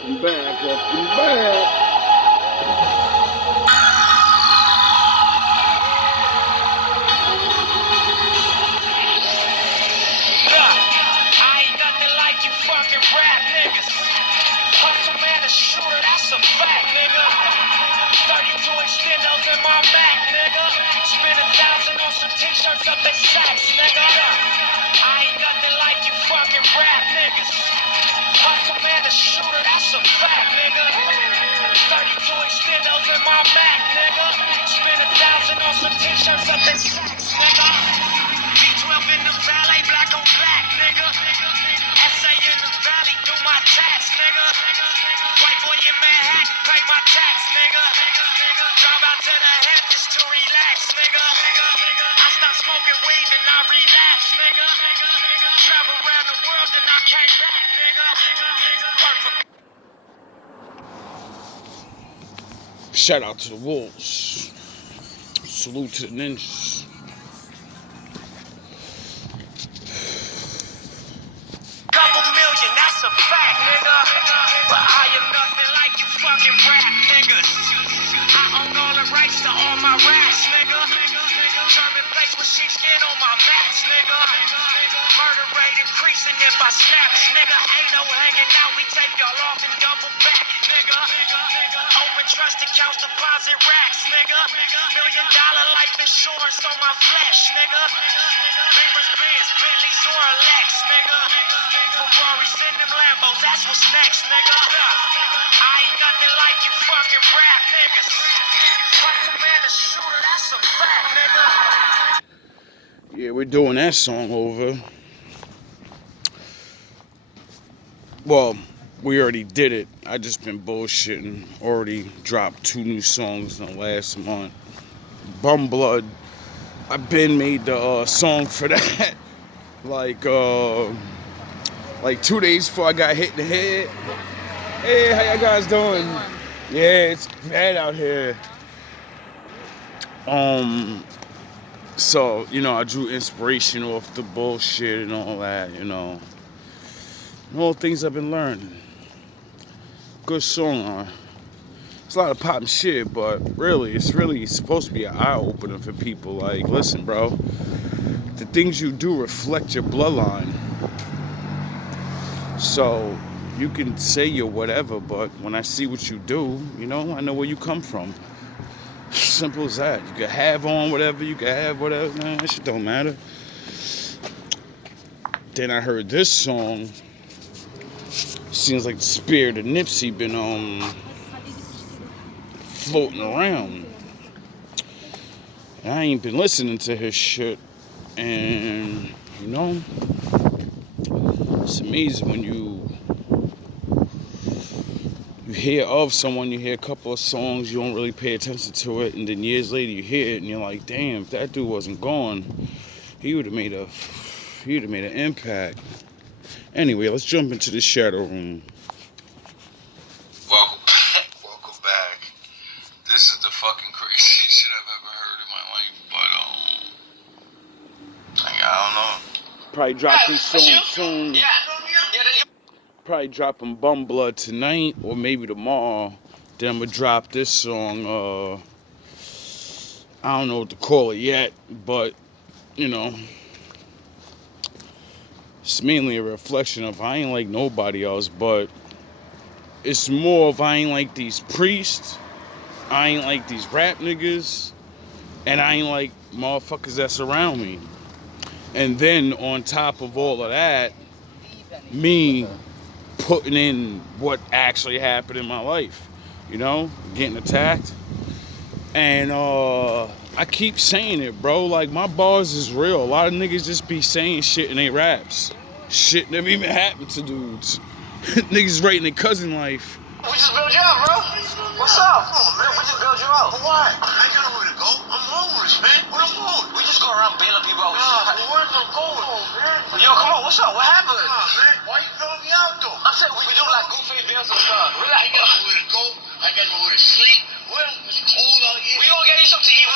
Welcome back, welcome back. I ain't nothing like you fucking rap niggas. Hustle man, a shooter, that's a fact, nigga. 32 extendos in my Mac, nigga. Spend 1,000 on some t-shirts up they sacks, nigga. I ain't nothing like you fucking rap niggas. Hustle man, a shooter, that's a fact, nigga. 32 extendos in my Mac, nigga. Spend 1,000 on some t-shirts up they sacks, nigga. B12 in the valley, black on black, nigga. SA in the valley, do my tax, nigga. White boy in Manhattan, pay my tax, nigga. Drive out to the Hamptons to relax, nigga. I stopped smoking weed and I relapsed, nigga. Travel around the world and I came back, nigga. Shout out to the Wolves. Salute to the Ninjas. Couple million, that's a fact, nigga. But I am nothing like you fucking rap niggas. I own all the rights to all my raps, nigga. German place with sheepskin on my maps, nigga. Murder rate increasing if I snap, nigga. Ain't no hanging out, we take y'all off and double back, nigga. Open trust accounts, deposit racks, nigga. $1 million life insurance on my flesh, nigga. Beamers, Benz, Bentleys, or Lex, nigga. Ferraris, send them Lambos, that's what's next, nigga. I ain't nothing like you fucking rap niggas. Hustle man, a shooter, that's a fact, nigga. Yeah, we're doing that song over. Well, we already did it. I just been bullshitting. Already dropped 2 new songs in the last month. Bum Blood. I been made the song for that. like 2 days before I got hit in the head. Hey, how y'all guys doing? Yeah, it's bad out here. So, I drew inspiration off the bullshit and all that, all things I've been learning. Good song. It's a lot of pop and shit, but really, it's really supposed to be an eye-opener for people. Like, listen, bro, the things you do reflect your bloodline. So, you can say you're whatever, but when I see what you do, I know where you come from. Simple as that. You can have on whatever, you can have whatever, man, that shit don't matter. Then I heard this song. Seems like the spirit of Nipsey been floating around. And I ain't been listening to his shit. And it's amazing when you hear of someone, you hear a couple of songs, you don't really pay attention to it, and then years later you hear it and you're like, damn, if that dude wasn't gone, he would have made an impact. Anyway, let's jump into the Shadow Room. Welcome back. This is the fucking craziest shit I've ever heard in my life, but I don't know. Probably drop these songs soon. Yeah. Probably dropping Bum Blood tonight or maybe tomorrow. Then I'm gonna drop this song. I don't know what to call it yet, but it's mainly a reflection of I ain't like nobody else, but it's more of I ain't like these priests, I ain't like these rap niggas, and I ain't like motherfuckers that surround me. And then on top of all of that, me putting in what actually happened in my life, getting attacked. And I keep saying it, bro, like my bars is real. A lot of niggas just be saying shit in their raps. Shit never even happened to dudes. Niggas writing their cousin life. We just build you up, bro. What's up? Come on, man. We just build you up. For what? I ain't got nowhere to go. I'm homeless, man. Where I'm going? We just go around bailing people out. Where am I going, man? Yo, come on. What's up? What happened? Man. Why you throwing me out, though? I'm saying we do like goofy bills and stuff. Really? I ain't got nowhere to go. I got nowhere to sleep. Well, it's cold out here. We gonna get you something to eat.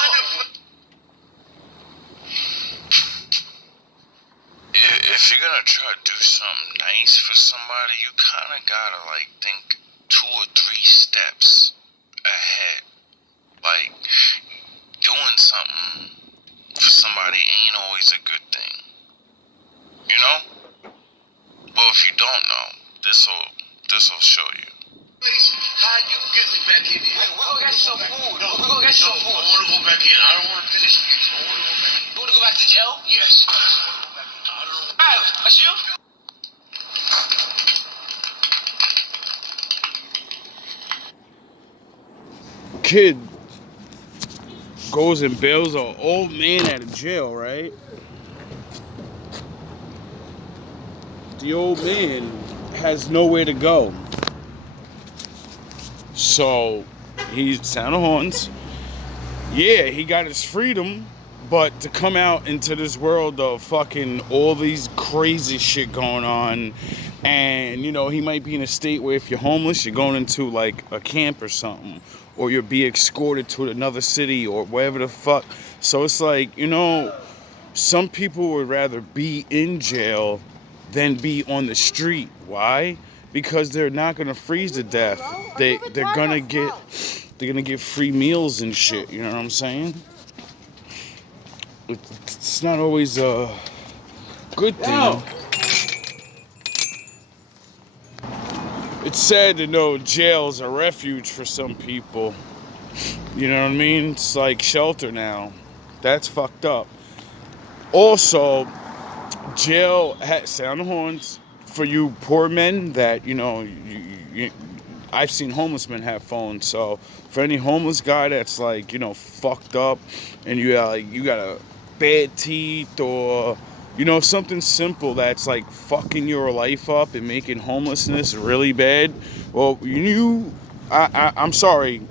If you're gonna try to do something nice for somebody, you kind of gotta think 2 or 3 steps ahead. Like, doing something for somebody ain't always a good thing. You know? Well, if you don't know, this'll show you. How you get me back in here? We're gonna get some food. No, We're gonna get some I food. want to go back in. I don't want to finish this. I want to go back in. You wanna go back to jail? Yes. I want to go back in. I don't know. Miles, that's you? Kid goes and bails an old man out of jail, right? The old man has nowhere to go. So he sound the horns. Yeah, he got his freedom, but to come out into this world of fucking all these crazy shit going on, and you know, he might be in a state where if you're homeless, you're going into like a camp or something, or you'll be escorted to another city or wherever the fuck. So it's like, you know, some people would rather be in jail than be on the street. Why? Because they're not gonna freeze to death. They're gonna get free meals and shit. You know what I'm saying? It's not always a good thing. It's sad to know jail's a refuge for some people. You know what I mean? It's like shelter now. That's fucked up. Also, jail sound the horns for you poor men that, you know, I've seen homeless men have phones. So for any homeless guy that's like, you know, fucked up and you got a bad teeth or, you know, something simple that's like fucking your life up and making homelessness really bad. Well, I'm sorry,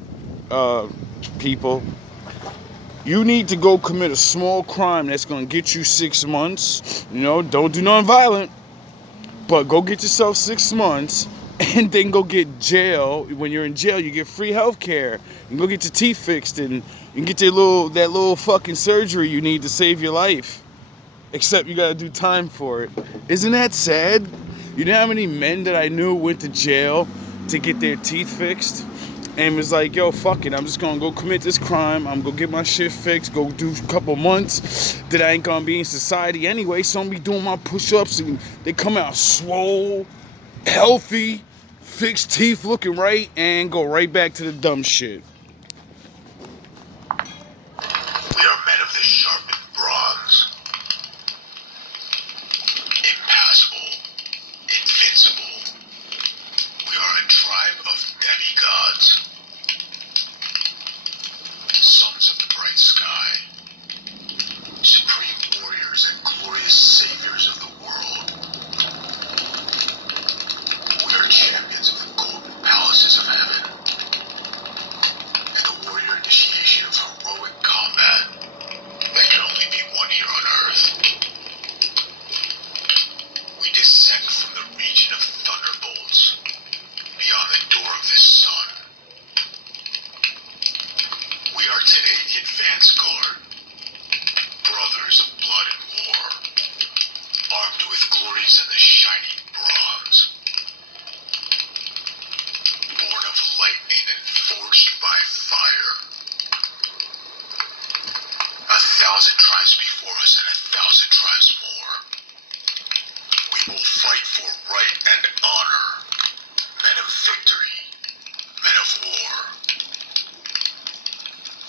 people. You need to go commit a small crime that's gonna get you 6 months. You know, don't do nothing violent, but go get yourself 6 months and then go get jail. When you're in jail, you get free health care. You go get your teeth fixed and you can get that little fucking surgery you need to save your life. Except you gotta do time for it. Isn't that sad? You know how many men that I knew went to jail to get their teeth fixed? And was like, yo, fuck it, I'm just gonna go commit this crime. I'm gonna get my shit fixed, go do a couple months that I ain't gonna be in society anyway. So I'm gonna be doing my push-ups and they come out swole, healthy, fixed teeth looking right, and go right back to the dumb shit. We are men of the sharpened bronze. Impassable. Invincible. We are a tribe of demigods. Sons of the bright sky. Supreme warriors and glorious saviors of the world. We are champions of the golden palaces of heaven. And the warrior initiation of heroic combat that can only be won here on earth. We descend from the region of thunderbolts, beyond the door of the sun. We are today the advance guard, brothers of blood and war, armed with glories and the shining bronze, born of lightning and forged by fire. 1,000 tribes before us and 1,000 tribes more. We will fight for right and honor, men of victory, men of war.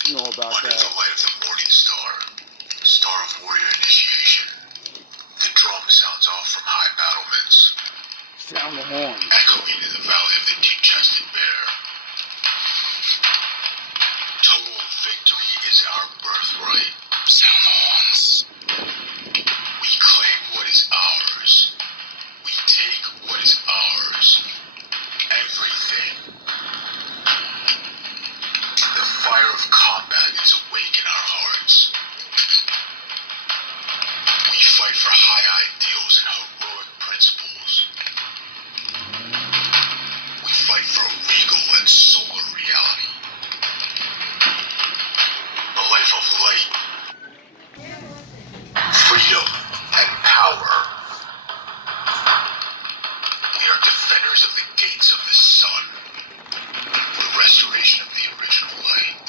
You know about Under that. the light of the morning star, star of warrior initiation, the drum sounds off from high battlements, Sound the horn. echoing in the valley of the deep-chested bear. Total victory is our birthright. Sound the horns. We claim what is ours. We take what is ours. Everything. The fire of combat is awake in our hearts. We fight for high ideals and heroic principles. We fight for a regal and solar reality. A life of light, freedom, and power. We are defenders of the gates of the sun. restoration of the original light.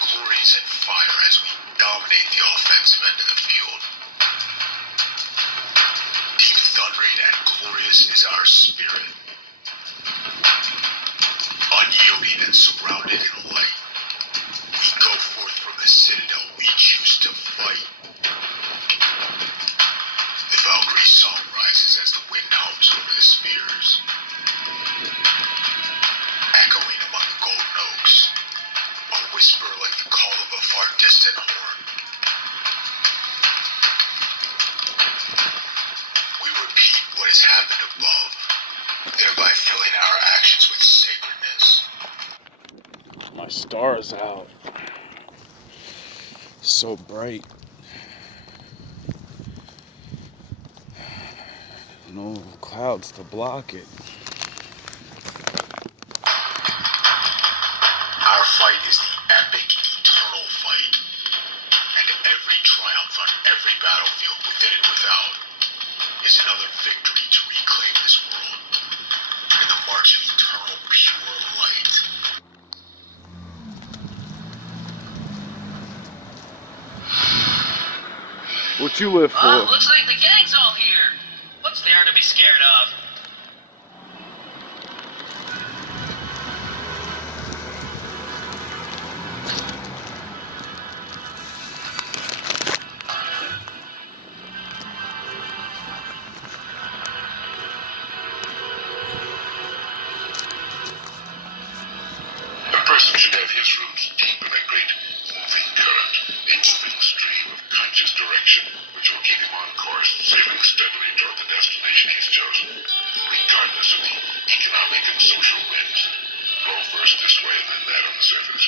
Glories and fire as we dominate the offensive end of the field. Deep thundering and glorious is our spirit. Unyielding and surrounded in light, we go forth from the citadel we choose to fight. The Valkyrie song rises as the wind hums over the spears, echoing among the golden oaks, a whisper like the call of a far distant horn. We repeat what has happened above, thereby filling our actions with sacredness. My star's out. So bright. No clouds to block it. Our fight is the epic, eternal fight, and every triumph on every battlefield, within and without, is another victory to reclaim this world in the march of eternal, pure light. What you live for? Oh, looks like the gang's all here. What's there to be scared of? A person should have his roots deep in a great moving current, a moving stream of conscious direction which will keep him on course, sailing steadily toward the destination he's chosen, regardless of the economic and social winds, blow first this way and then that on the surface.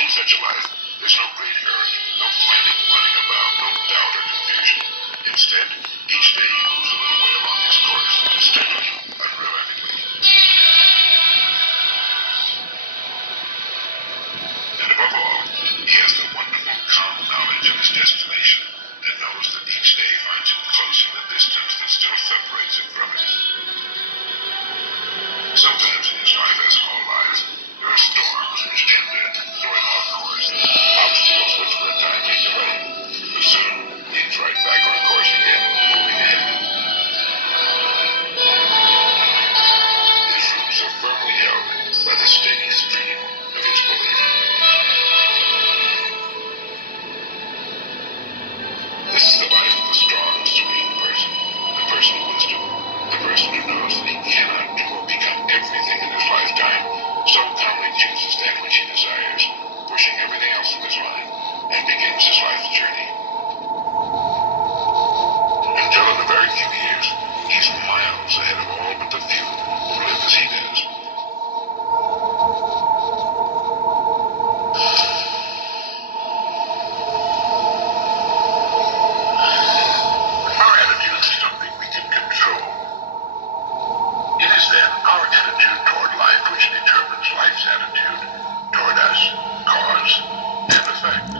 In such a life, there's no great hurry, no frantic running about, no doubt or confusion. Instead, each day he moves a little way along his course, steadily, unrelentingly. And above all, he has the wonderful, calm knowledge of his destination, and knows that each day finds him closing the distance that still separates him from it. Sometimes in his life, as in all lives, there are storms which tend to throw him off course, obstacles which for a time may delay him, but soon he's right back on course again, moving ahead. His roots are firmly held by the steady stream of his belief. This is the life of the strong, serene person, the person of wisdom, the person who knows that he cannot do or become everything in his lifetime, so calmly chooses that which he desires, pushing everything else from his mind, and begins his life's journey. Until in a very few years, he's miles ahead of all but the few who live as he does. Our attitude is something we can control. It is then our attitude toward life which determines life's attitude toward us, cause and effect.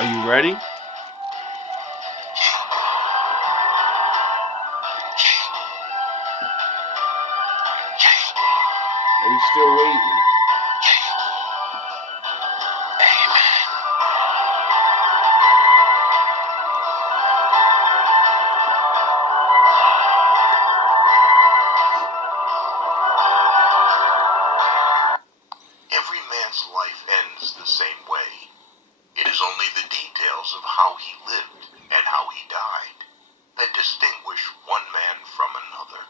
Are you ready? Are you still waiting? Every man's life ends the same way. It is only the details of how he lived and how he died that distinguish one man from another.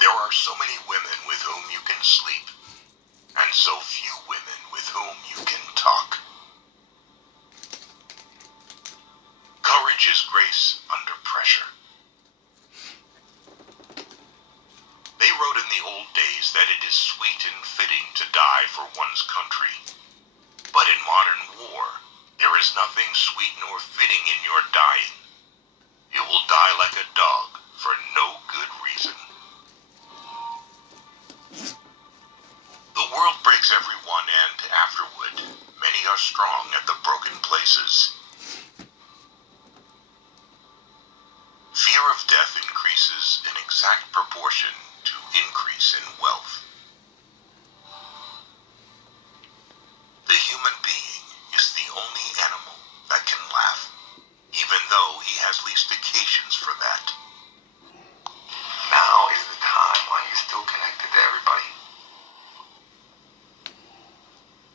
There are so many women with whom you can sleep, and so few women with whom you can talk. Courage is grace under pressure. They wrote in the old days that it is sweet and fitting to die for one's country. But in modern war, there is nothing sweet nor fitting in your dying. You will die like a dog for no good reason. The world breaks every one, and afterward, many are strong at the broken places. Fear of death increases in exact proportion to increase in wealth. The human being is the only animal that can laugh, even though he has least occasions for that. Now is the time while you're still connected to everybody.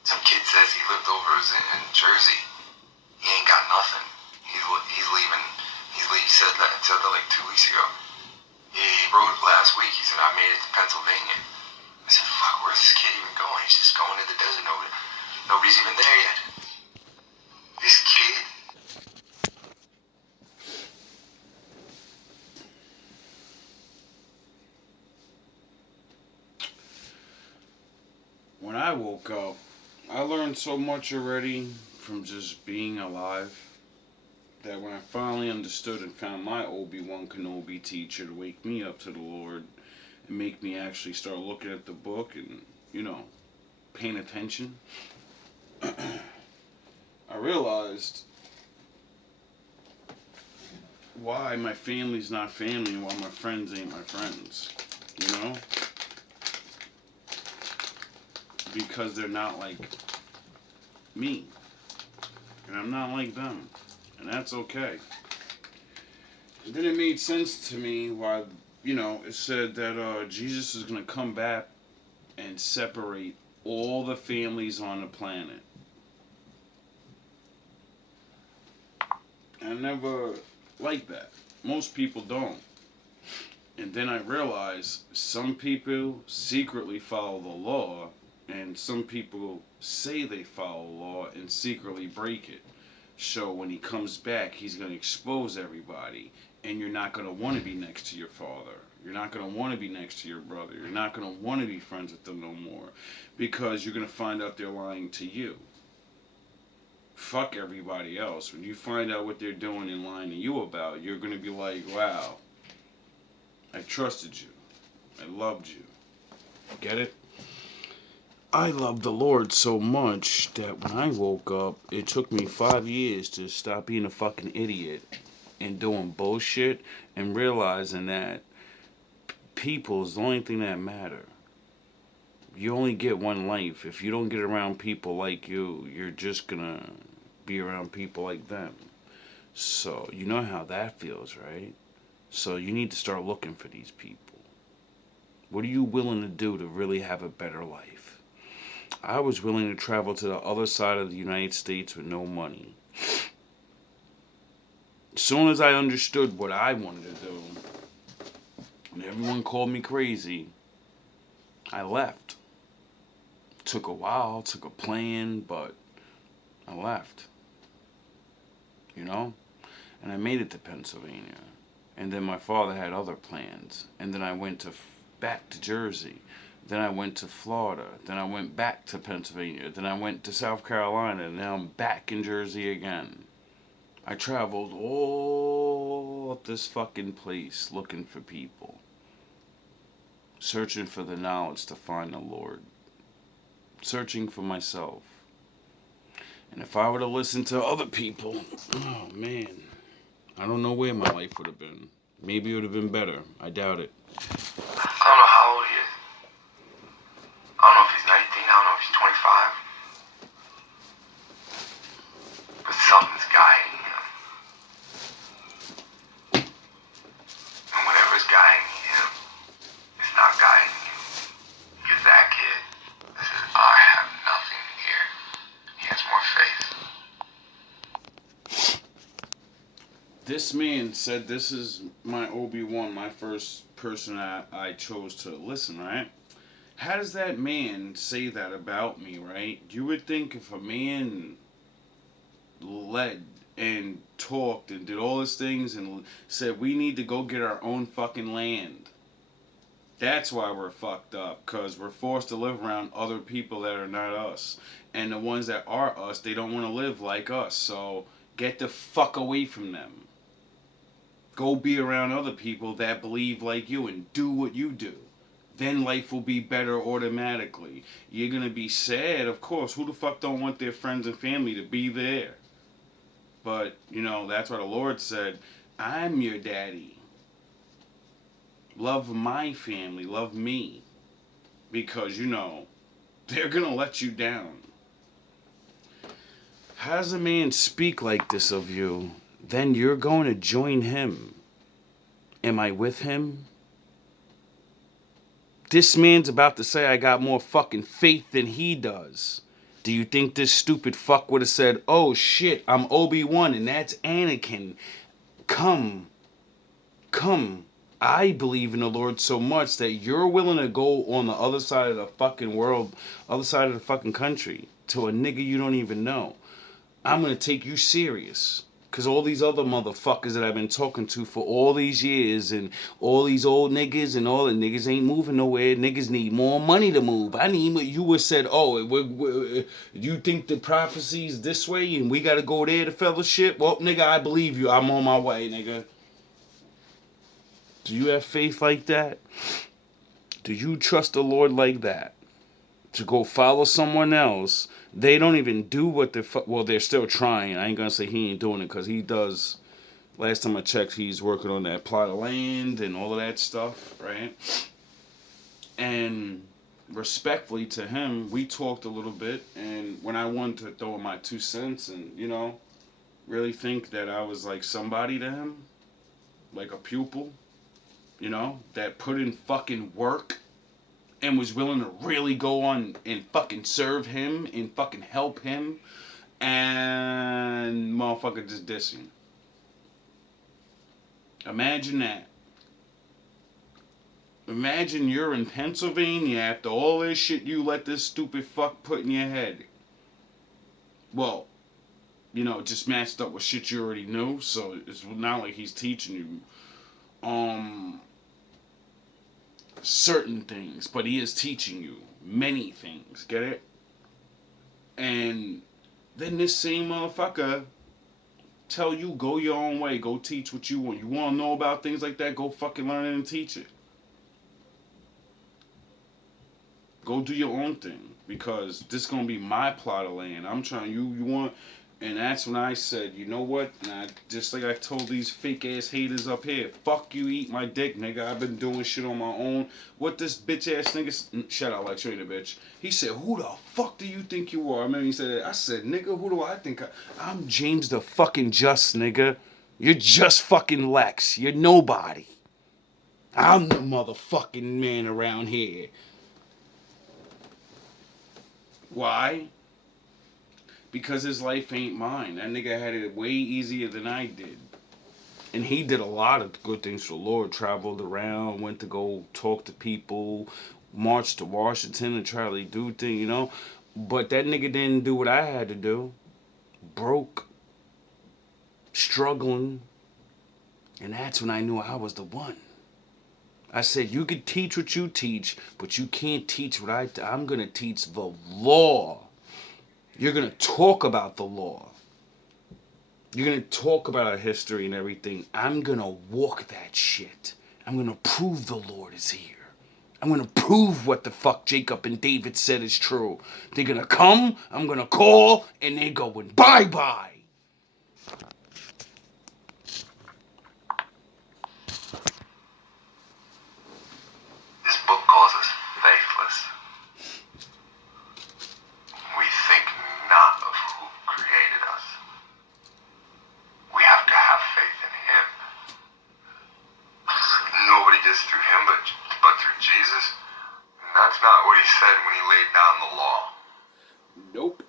Some kid says he lived over in Jersey. He ain't got nothing. He's leaving. He said that like 2 weeks ago. He wrote last week. He said, I made it to Pennsylvania. I said, fuck, where's this kid even going? He's just going to the desert. Nobody's even there yet. This kid. When I woke up, I learned so much already from just being alive that when I finally understood and found my Obi-Wan Kenobi teacher to wake me up to the Lord and make me actually start looking at the book and, paying attention, I realized why my family's not family and why my friends ain't my friends, Because they're not like me, and I'm not like them, and that's okay. And then it made sense to me why, it said that Jesus is going to come back and separate all the families on the planet. I never liked that. Most people don't. And then I realized some people secretly follow the law, and some people say they follow the law and secretly break it. So when he comes back, he's going to expose everybody, and you're not going to want to be next to your father. You're not going to want to be next to your brother. You're not going to want to be friends with them no more, because you're going to find out they're lying to you. Fuck everybody else. When you find out what they're doing and lying to you about, you're going to be like, wow, I trusted you. I loved you. Get it? I loved the Lord so much that when I woke up, it took me 5 years to stop being a fucking idiot and doing bullshit and realizing that people is the only thing that matter. You only get one life. If you don't get around people like you, you're just gonna be around people like them. So, you know how that feels, right? So you need to start looking for these people. What are you willing to do to really have a better life? I was willing to travel to the other side of the United States with no money. As soon as I understood what I wanted to do, and everyone called me crazy, I left. Took a while, took a plan, but I left. And I made it to Pennsylvania. And then my father had other plans. And then I went back to Jersey. Then I went to Florida. Then I went back to Pennsylvania. Then I went to South Carolina. And now I'm back in Jersey again. I traveled all up this fucking place looking for people. Searching for the knowledge to find the Lord. Searching for myself. And if I would have listened to other people, oh man, I don't know where my life would have been. Maybe it would have been better. I doubt it. I don't know how old he is. I don't know if he's 19, I don't know if he's 25. But something's guiding him. And whatever's guiding him, it's not guiding you. Because that kid says, I have nothing here. He has more faith. This man said this is my Obi-Wan, my first person I chose to listen, right? How does that man say that about me, right? You would think if a man led and talked and did all these things and said we need to go get our own fucking land. That's why we're fucked up, because we're forced to live around other people that are not us. And the ones that are us, they don't want to live like us. So get the fuck away from them. Go be around other people that believe like you and do what you do. Then life will be better automatically. You're going to be sad, of course. Who the fuck don't want their friends and family to be there? But, that's what the Lord said. I'm your daddy. Love my family. Love me. Because, they're going to let you down. How does a man speak like this of you? Then you're going to join him. Am I with him? This man's about to say I got more fucking faith than he does. Do you think this stupid fuck would have said, oh shit, I'm Obi-Wan and that's Anakin. Come. I believe in the Lord so much that you're willing to go on the other side of the fucking world, other side of the fucking country, to a nigga you don't even know. I'm going to take you serious. Because all these other motherfuckers that I've been talking to for all these years and all these old niggas and all the niggas ain't moving nowhere. Niggas need more money to move. I need what you were said, you think the prophecy's this way and we got to go there to fellowship? Well, nigga, I believe you. I'm on my way, nigga. Do you have faith like that? Do you trust the Lord like that? To go follow someone else, they don't even do what they're still trying. I ain't gonna say he ain't doing it, because he does. Last time I checked, he's working on that plot of land and all of that stuff, right? And respectfully to him, we talked a little bit, and when I wanted to throw in my 2 cents and, really think that I was like somebody to him, like a pupil, that put in fucking work and was willing to really go on and fucking serve him and fucking help him, and motherfucker just dissing. Imagine that. Imagine you're in Pennsylvania after all this shit you let this stupid fuck put in your head. Well, just matched up with shit you already knew, so it's not like he's teaching you certain things, but he is teaching you many things, get it? And then this same motherfucker tell you go your own way, go teach what you want. You want to know about things like that, go fucking learn it and teach it. Go do your own thing, because this is gonna be my plot of land. I'm trying, you want. And that's when I said, you know what? And just like I told these fake ass haters up here, fuck you, eat my dick, nigga. I've been doing shit on my own. What this bitch ass nigga, shut up, like, show you the bitch. He said, who the fuck do you think you are? I remember he said that. I said, nigga, who do I think I'm James the fucking Just, nigga. You're just fucking Lex. You're nobody. I'm the motherfucking man around here. Why? Because his life ain't mine. That nigga had it way easier than I did. And he did a lot of good things for the Lord. Traveled around, went to go talk to people, marched to Washington and try to do things, But that nigga didn't do what I had to do. Broke. Struggling. And that's when I knew I was the one. I said, you could teach what you teach, but you can't teach what I'm going to teach the law. You're going to talk about the law. You're going to talk about our history and everything. I'm going to walk that shit. I'm going to prove the Lord is here. I'm gonna prove what the fuck Jacob and David said is true. They're gonna come, I'm gonna call, and they're going bye-bye. This book calls us faithless. We think not of who created us. We have to have faith in him. Nobody gets through him but through Jesus. And that's not what he said when he laid down the law. Nope.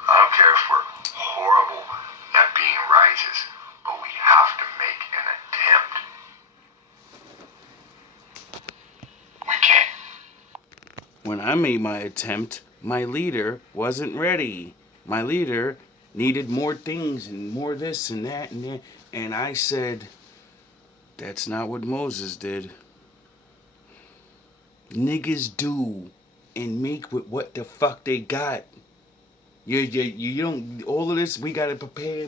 I don't care if we're horrible at being righteous, but we have to make an attempt. We can't. When I made my attempt, my leader wasn't ready. My leader needed more things and more this and that and that. And I said, that's not what Moses did. Niggas do and make with what the fuck they got. You don't, all of this, we gotta prepare.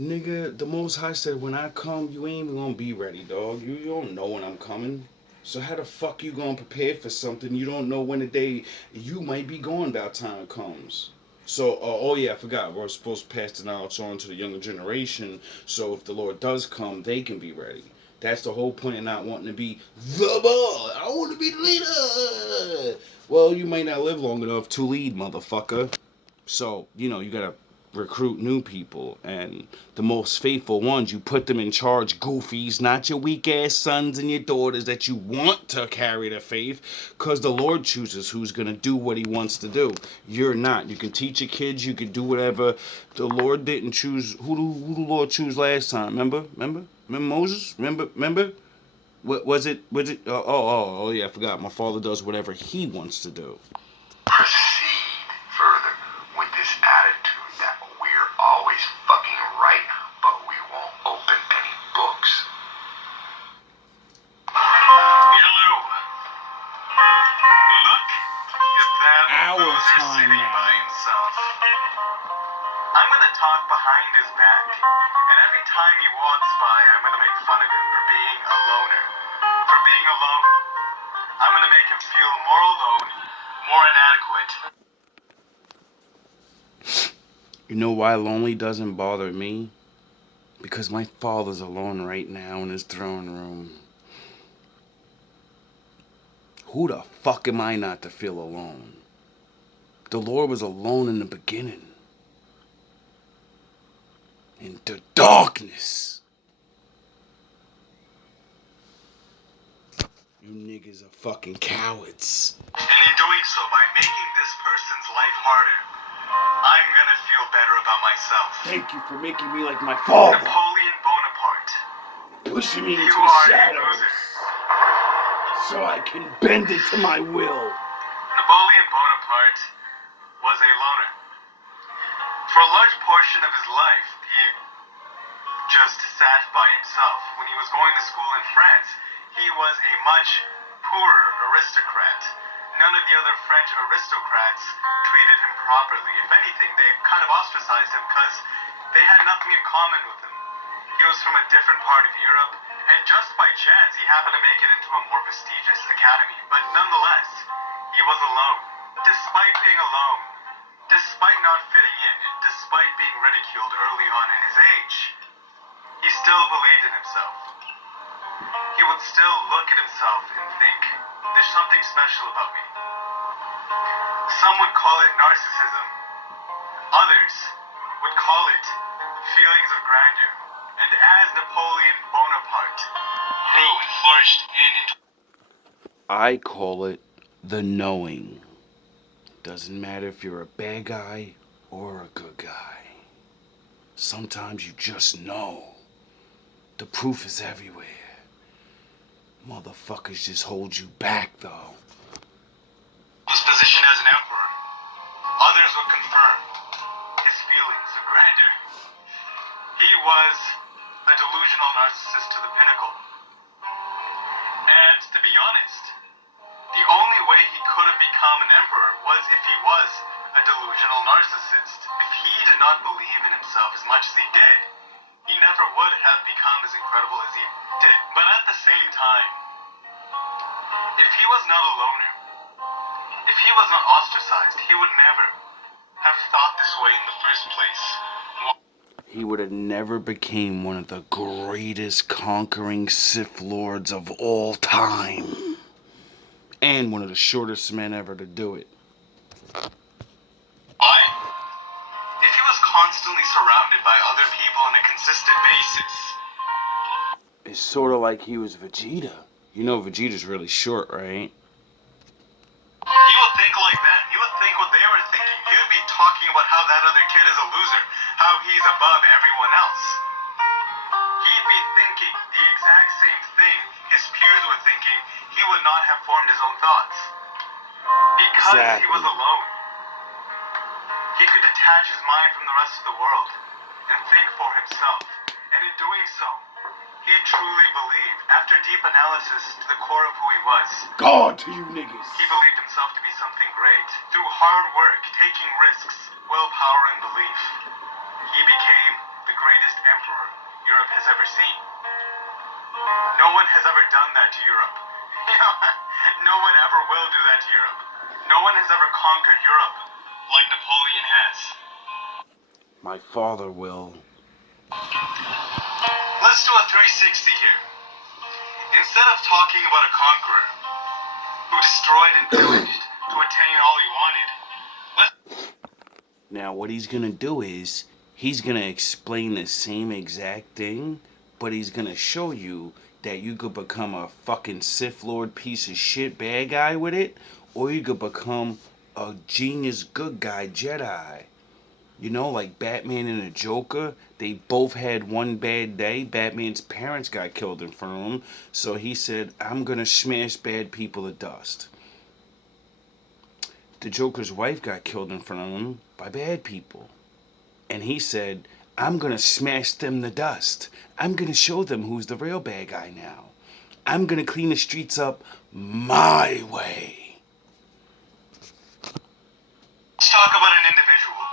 Nigga, the Most High said, when I come, you ain't even gonna be ready, dog. You don't know when I'm coming. So how the fuck you gonna prepare for something you don't know when the day you might be gone by the time it comes? So, oh yeah, I forgot. We're supposed to pass the knowledge on to the younger generation, so if the Lord does come, they can be ready. That's the whole point of not wanting to be the boss. I want to be the leader. Well, you might not live long enough to lead, motherfucker. So, you gotta recruit new people, and the most faithful ones, you put them in charge, goofies, not your weak ass sons and your daughters that you want to carry the faith, because the Lord chooses who's gonna do what he wants to do. You're not. You can teach your kids, you can do whatever. The Lord didn't choose. Who the Lord choose last time? Remember Moses? Remember? What was it? Oh yeah, I forgot. My father does whatever he wants to do. Proceed further with this attitude that we're always fucking right, but we won't open any books. Yellow. Look at that Our loser time sitting now. by himself. I'm gonna talk behind his back, and every time he walks by, I'm gonna make fun of him for being a loner, for being alone. I'm gonna make him feel more alone, more inadequate. You know why lonely doesn't bother me? Because my father's alone right now in his throne room. Who the fuck am I not to feel alone? The Lord was alone in the beginning. In the darkness. You niggas are fucking cowards. And in doing so, by making this person's life harder, I'm gonna feel better about myself. Thank you for making me like my father. Napoleon Bonaparte, Pushing me you into the are a shadows. loser. So I can bend it to my will. Napoleon Bonaparte was a loner. For a large portion of his life, he just sat by himself. When he was going to school in France, he was a much poorer aristocrat. None of the other French aristocrats treated him properly. If anything, they kind of ostracized him because they had nothing in common with him. He was from a different part of Europe, and just by chance, he happened to make it into a more prestigious academy. But nonetheless, he was alone. Despite being alone, despite not fitting in, and despite being ridiculed early on in his age, he still believed in himself. He would still look at himself and think, there's something special about me. Some would call it narcissism. Others would call it feelings of grandeur. And as Napoleon Bonaparte grew and flourished I call it the knowing. Doesn't matter if you're a bad guy or a good guy. Sometimes you just know. The proof is everywhere. Motherfuckers just hold you back, though. his position as an emperor, others would confirm his feelings of grandeur. He was a delusional narcissist to the pinnacle. And to be honest, the only way he could have become an emperor was if he was a delusional narcissist. If he did not believe in himself as much as he did, he never would have become as incredible as he did. But at the same time, If he was not a loner, if he was not ostracized, he would never have thought this way in the first place. He would have never became one of the greatest conquering Sith Lords of all time. And one of the shortest men ever to do it. Why? If he was constantly surrounded by other people on a consistent basis. It's sort of like he was Vegeta. You know Vegeta's really short, right? He would think like them. He would think what they were thinking. He would be talking about how that other kid is a loser, how he's above everyone else. He'd be thinking the exact same thing his peers were thinking. He would not have formed his own thoughts. Because he was alone. He could detach his mind from the rest of the world and think for himself. And in doing so, he truly believed, after deep analysis to the core of who he was, God to you niggas. he believed himself to be something great. Through hard work, taking risks, willpower, and belief, he became the greatest emperor Europe has ever seen. No one has ever done that to Europe. No one ever will do that to Europe. No one has ever conquered Europe like Napoleon has. My father will. Let's do a 360 here. Instead of talking about a conqueror who destroyed and pillaged to attain all he wanted, Now what he's gonna do is, he's gonna explain the same exact thing, but he's gonna show you that you could become a fucking Sith Lord piece of shit bad guy with it, or you could become a genius good guy Jedi. You know, like Batman and the Joker, they both had one bad day. Batman's parents got killed in front of him, so he said, I'm gonna smash bad people to dust. The Joker's wife got killed in front of him by bad people. And he said, I'm gonna smash them to dust. I'm gonna show them who's the real bad guy now. I'm gonna clean the streets up my way. let's talk about an individual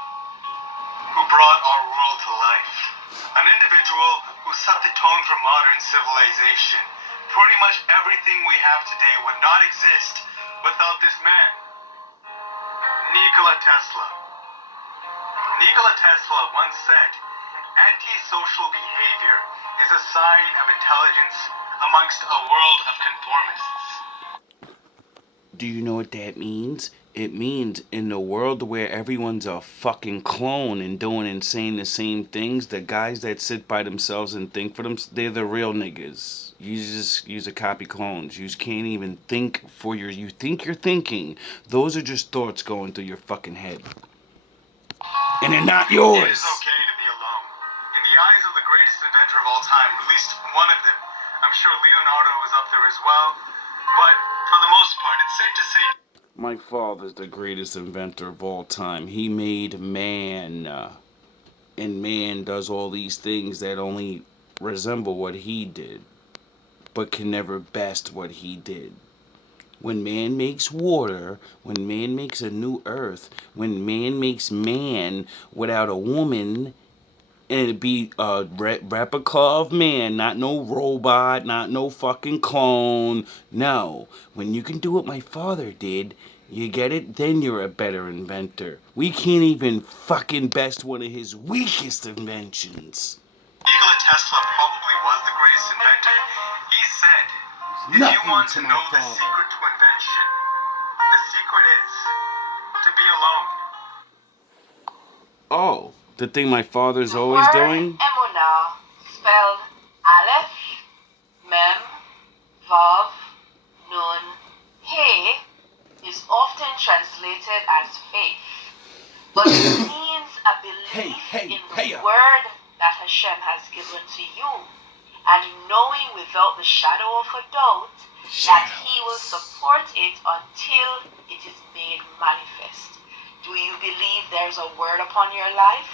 who brought our world to life. An individual who set the tone for modern civilization. Pretty much everything we have today would not exist without this man. Nikola Tesla. Nikola Tesla once said, antisocial behavior is a sign of intelligence amongst a world of conformists. Do you know what that means? It means in the world where everyone's a fucking clone and doing and saying the same things, the guys that sit by themselves and think for them, they're the real niggas. You just use a copy clones. You can't even think for you think you're thinking. Those are just thoughts going through your fucking head. And they're not It yours. is okay to be alone. In the eyes of the greatest inventor of all time, or at least one of them, I'm sure Leonardo is up there as well, but for the most part, it's safe to say My father's the greatest inventor of all time. He made man. And man does all these things that only resemble what he did, but can never best what he did. When man makes water, when man makes a new earth, when man makes man without a woman, and it'd be a replica of man, not no robot, not no fucking clone. No, when you can do what my father did, you get it? Then you're a better inventor. We can't even fucking best one of his weakest inventions. Nikola Tesla probably was the greatest inventor. He said, if you want to know the secret to invention, the secret is to be alone. Oh, the thing my father's always doing? Emunah, spelled Aleph, Mem, Vav, Nun, He, is often translated as faith, but it means a belief in the word that Hashem has given to you, and knowing without the shadow of a doubt that He will support it until it is made manifest. Do you believe there's a word upon your life?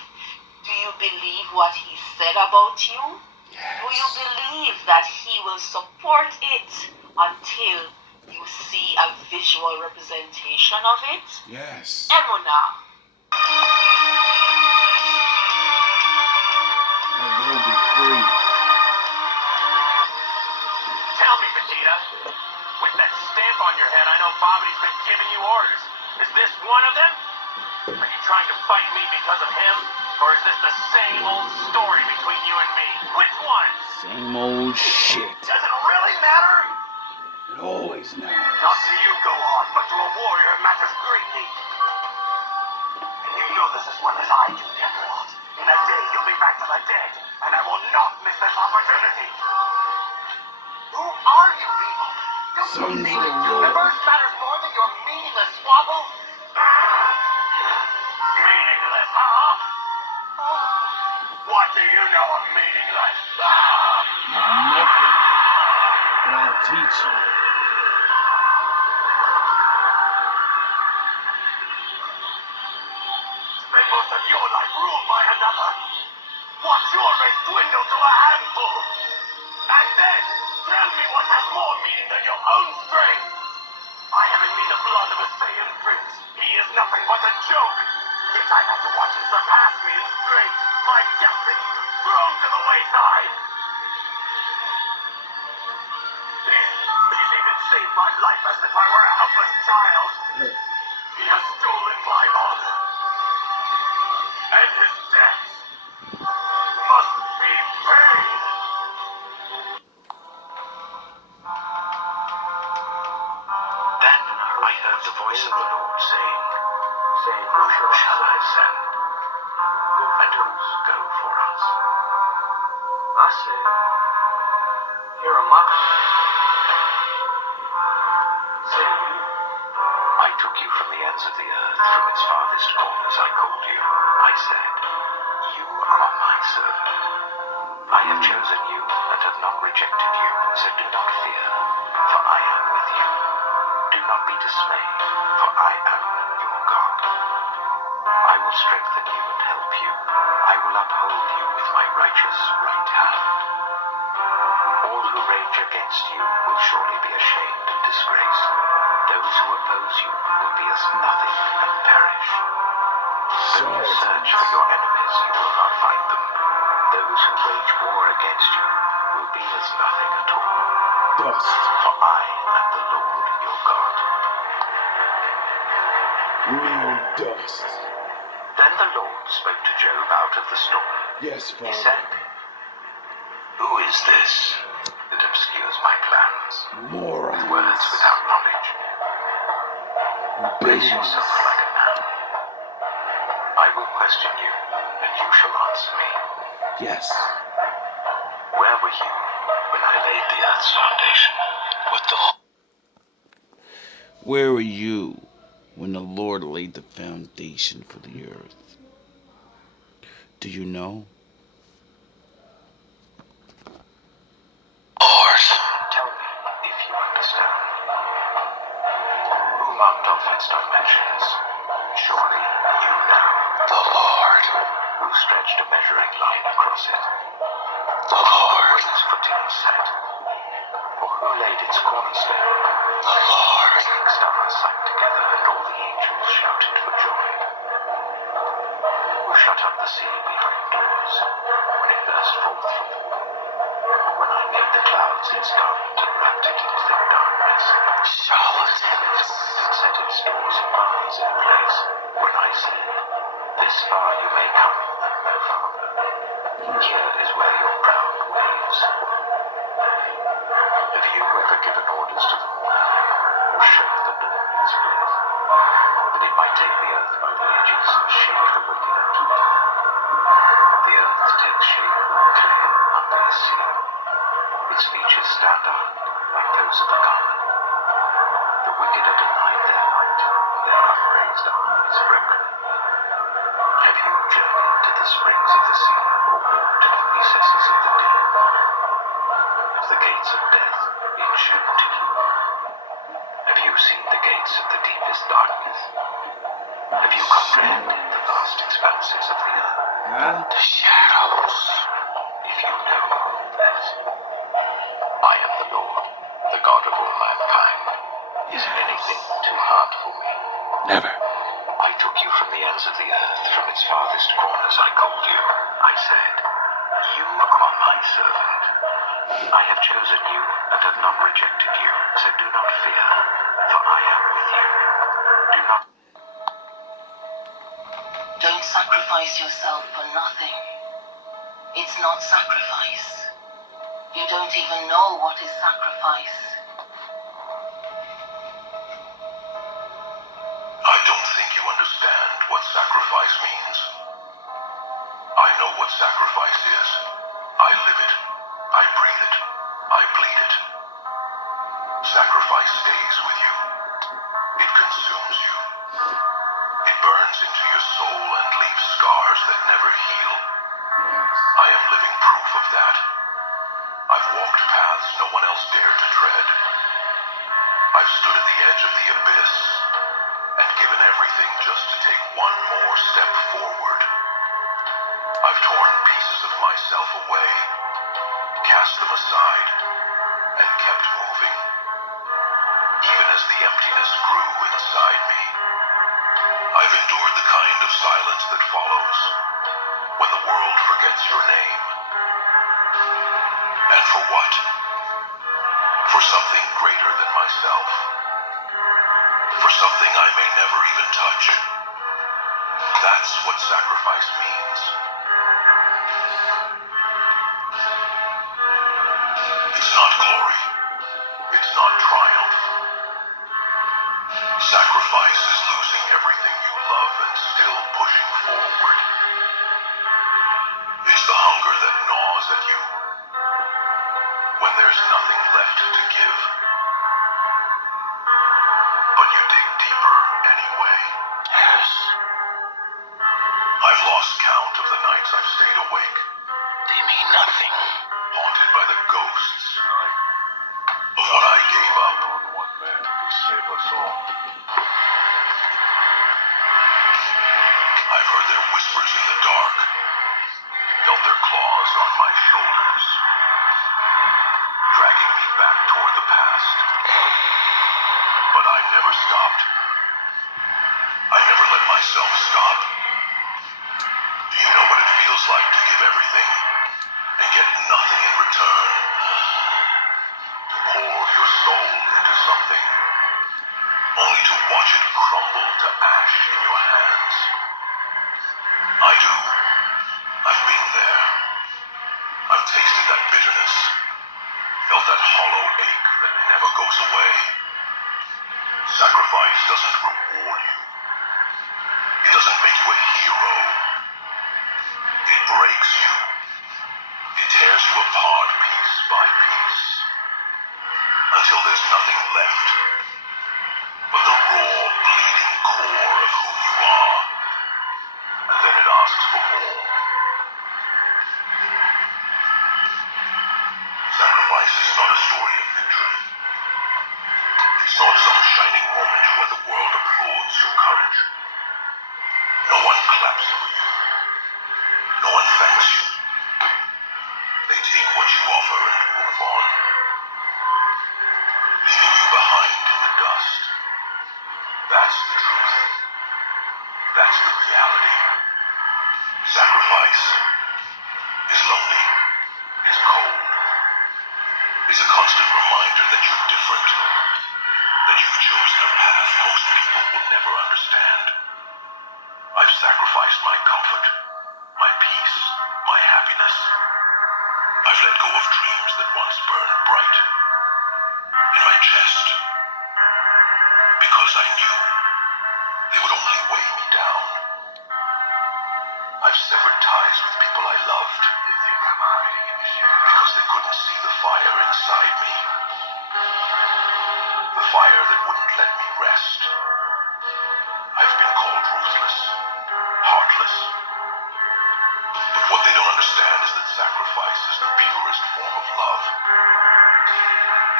Do you believe what He said about you? Yes. Do you believe that He will support it until you see a visual representation of it? Yes. Emunah. I will be free. Tell me, Vegeta, with that how Bobby's been giving you orders. Is this one of them? Are you trying to fight me because of him? Or is this the same old story between you and me? Which one? Same old shit. Does it really matter? It always matters. Not to you, Gohan, but to a warrior it matters greatly. And you know this as well as I do, Kakarot. In a day you'll be back to the dead, and I will not miss this opportunity. Who are you people? Don't you Sons think of the war. universe matters more than your meaningless squabble? Meaningless, huh? What do you know of meaningless? Nothing. But I'll teach you. Spend most of your life ruled by another. Watch your race dwindle to a handful. And then, tell me what has more meaning than your own strength. I have in me the blood of a Saiyan prince. He is nothing but a joke. Yet I had to watch him surpass me in strength. My destiny thrown to the wayside. He's even saved my life as if I were a helpless child. He has stolen my honor. And his debt must be paid. Then I heard the voice of the Lord saying, who shall I send? And who will go for us? I said, here am I. Say you. I took you from the ends of the earth, from its farthest corners I called you. I said, you are my servant. I have chosen you and have not rejected you, so do not fear, for I am with you. Do not be dismayed, for I am your God. I will strengthen you and help you. I will uphold you with my righteous right hand. All who rage against you will surely be ashamed and disgraced. Those who oppose you will be as nothing and perish. Though you search for your enemies, you will not find them. Those who wage war against you will be as nothing at all. Dust. For I am the Lord your God. Real dust. Then the Lord spoke to Job out of the storm. Yes, He Father. said, who is this that obscures my plans Morons. with words without knowledge? Brace yourself like a man. I will question you, and you shall answer me. Yes. Where were you when I laid the earth's foundation? What the... Where were you when the Lord laid the foundation for the earth? Do you know? Lord, tell me if you understand. Who marked off its dimensions? Surely you know. The Lord. Who stretched a measuring line across it? The Lord. Where its footings set? Or who laid its cornerstone? The Lord. The evening stars sang together, and all the angels shouted for joy. Who shut up the sea behind doors when it burst forth from the womb? When I made the clouds its garment and wrapped it in thick darkness. Charlatans. And set its doors and bars in place. When I said, this far you may come and no farther. Here is where your proud waves. Have you ever given orders to the moon or shown the dawn its place? That it might take the earth by the edges and shake the wicked out of it. The earth takes shape clear under his seal. Its features stand out like those of a garment. The wicked are denied their light, and their upraised arm is broken. Have you journeyed to the springs of the sea, or walked in the recesses of the deep? Have the gates of death been shown to you? Have you seen the gates of the deepest darkness? Have you comprehended the vast expanses of the earth? Huh? The shadows. If you know all this, I am the Lord, the God of all mankind. Is anything too hard for me? Never. I took you from the ends of the earth, from its farthest corners I called you. I said, You are my servant. I have chosen you and have not rejected you, so do not fear, for I am with you. Do not... Don't sacrifice yourself for nothing. It's not sacrifice. You don't even know what is sacrifice. I don't think you understand what sacrifice means. I know what sacrifice is. I live it. I breathe it. I bleed it. Sacrifice stays with you. It consumes you. It burns into your soul and leaves scars that never heal. I am living proof of that. I've walked paths no one else dared to tread. I've stood at the edge of the abyss and given everything just to take one more step forward. I've torn pieces of myself away, cast them aside, and kept moving, even as the emptiness grew inside me. I've endured the kind of silence that follows when the world forgets your name. And for what? For something greater than myself. For something I may never even touch. That's what sacrifice means. It's not glory. It's not triumph. Sacrifice is losing everything you love and still pushing forward. It's the hunger that gnaws at you when there's nothing left to give. But you dig deeper anyway. Yes. I've lost count of the nights I've stayed awake, They mean nothing. haunted by the ghosts of what I gave up. One man to save us all. I've heard their whispers in the dark, felt their claws on my shoulders, dragging me back toward the past. But I never stopped. I never let myself stop. Do you know what it feels like to give everything and get nothing in return? To pour your soul into something, only to watch it crumble to ash in your hands. I do. I've been there. I've tasted that bitterness, felt that hollow ache that never goes away. Sacrifice doesn't reward you. It doesn't make you a hero. It breaks you. It tears you apart piece by piece, until there's nothing left but the raw, bleeding core of who you are. And then it asks for more. Sacrifice is not a story of victory. It's not some shining moment where the world applauds your courage. No one claps for you. No one thanks you. They take what you offer and move on, leaving you behind in the dust. That's the truth. That's the reality. Sacrifice is lonely. It's cold. It's a constant reminder that you're different. That you've chosen a path most people will never understand. I've sacrificed my comfort, my peace, my happiness. I've let go of dreams that once burned bright in my chest, because I knew they would only weigh me down. I've severed ties with people I loved because they couldn't see the fire inside me, the fire that wouldn't let me rest. I've been called ruthless, heartless. But what they don't understand is that sacrifice is the purest form of love.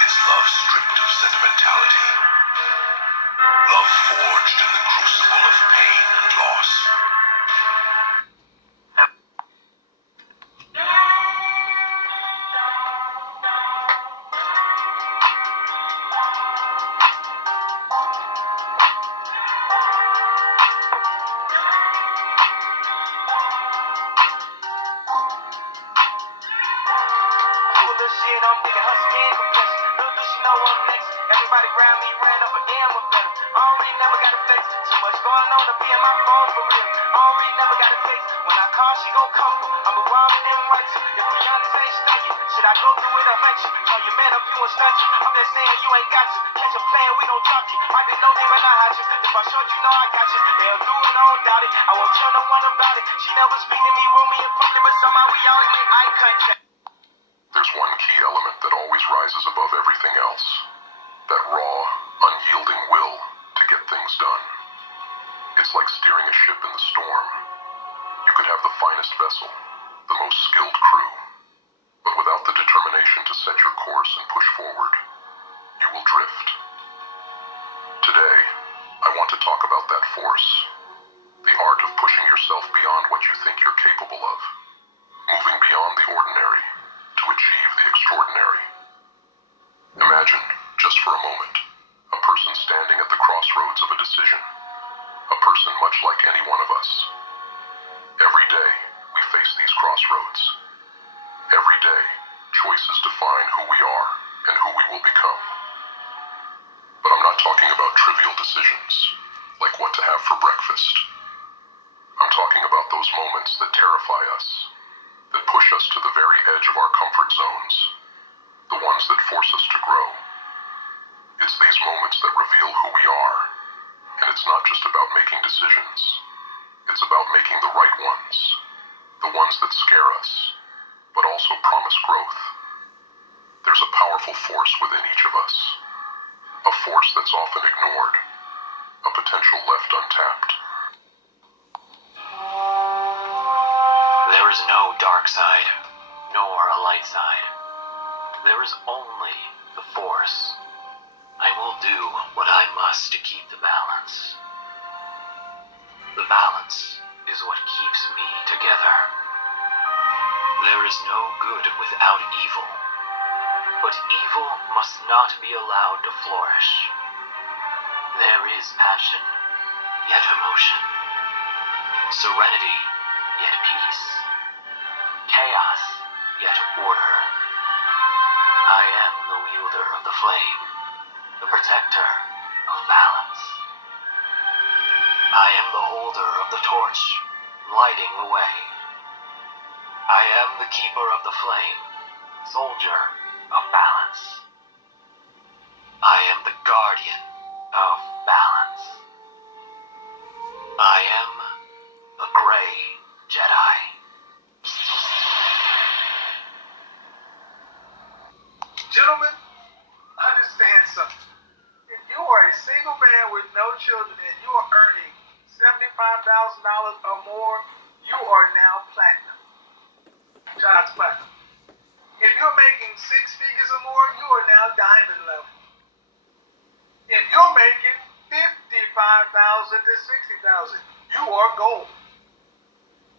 It's love stripped of sentimentality. Love forged in the crucible of pain and loss. little shit, I'm thinking her skin confession. Little does she know I'm next. Everybody around me ran up an M or better. I don't really never got a flex. Too much going on to be in my phone for real. I don't really never got a text. When I call, she gon' come through. I'm a wild and them rights. If we honest, ain't stuck you. Should I go through it or let you? Call your man up, you and stunt you. I'm just saying you ain't got you. Catch a plan, we gon' drop you. Might be no day when I hide you. If I short you, know I got you. They'll do it, I don't doubt it. I won't tell no one about it. She never speak to me, roll me in public, but somehow we all get eye contact. There's one key element that always rises above everything else. That raw, unyielding will to get things done. It's like steering a ship in the storm. You could have the finest vessel, the most skilled crew, but without the determination to set your course and push forward, you will drift. Today, I want to talk about that force, the art of pushing yourself beyond what you think you're capable of, moving beyond the ordinary to achieve the extraordinary. Imagine, just for a moment, a person standing at the crossroads of a decision, a person much like any one of us. Every day, we face these crossroads. Every day, choices define who we are and who we will become. But I'm not talking about trivial decisions, like what to have for breakfast. I'm talking about those moments that terrify us, that push us to the very edge of our comfort zones, the ones that force us to grow. It's these moments that reveal who we are, and it's not just about making decisions. It's about making the right ones, the ones that scare us, but also promise growth. There's a powerful force within each of us, a force that's often ignored, a potential left untapped. There is no dark side, nor a light side. There is only the force. I will do what I must to keep the balance. The balance is what keeps me together. There is no good without evil, but evil must not be allowed to flourish. There is passion, yet emotion. Serenity, yet peace. Chaos, yet order. I am the wielder of the flame, the protector of balance. I am the holder of the torch, lighting the way. I am the keeper of the flame, soldier of balance. I am the guardian of balance. I am the Gray Jedi. Gentlemen, understand something. If you are a single man with no children and you are earning $75,000 or more, you are now platinum. Shout out to platinum. If you're making six figures or more, you are now diamond level. If you're making $55,000 to $60,000, you are gold.